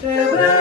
Quebrar.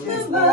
Пророків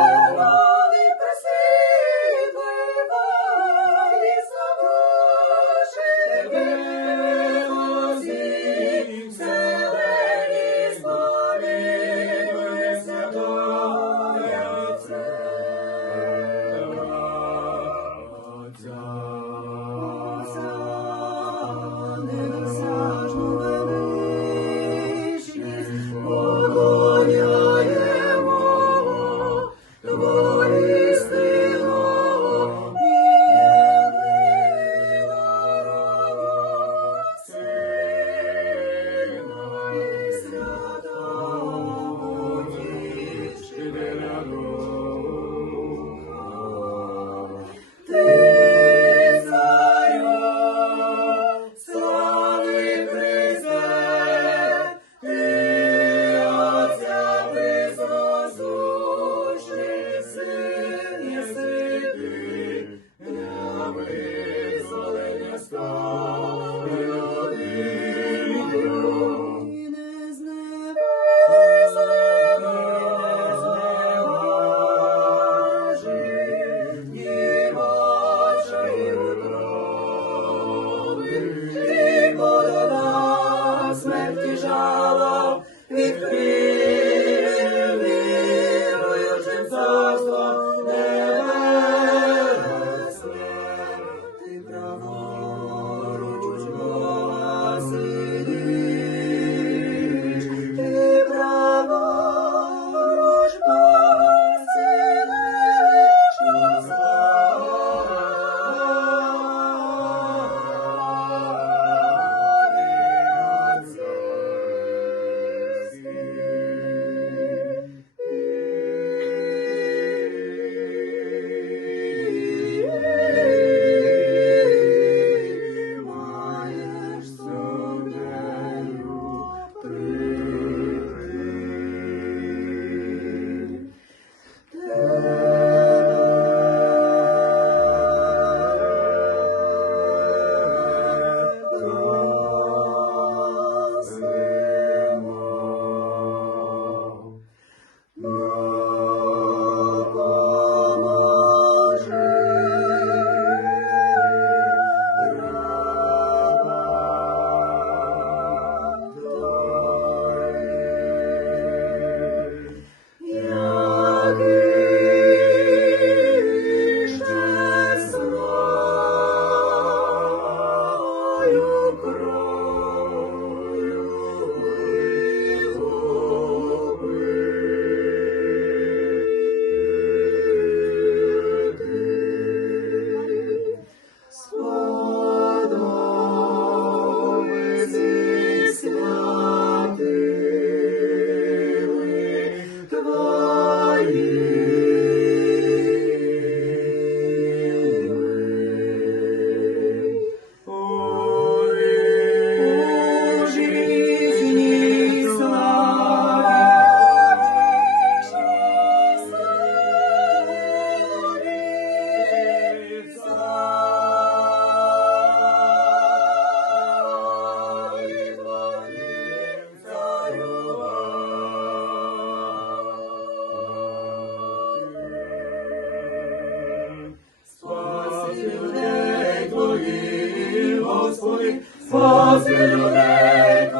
спаси людей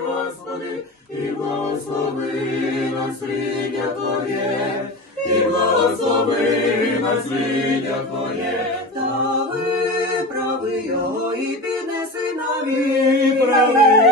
Господи, і благослови нас Твоє, і благослови нас Твоє, та виправи його і піднеси навіть.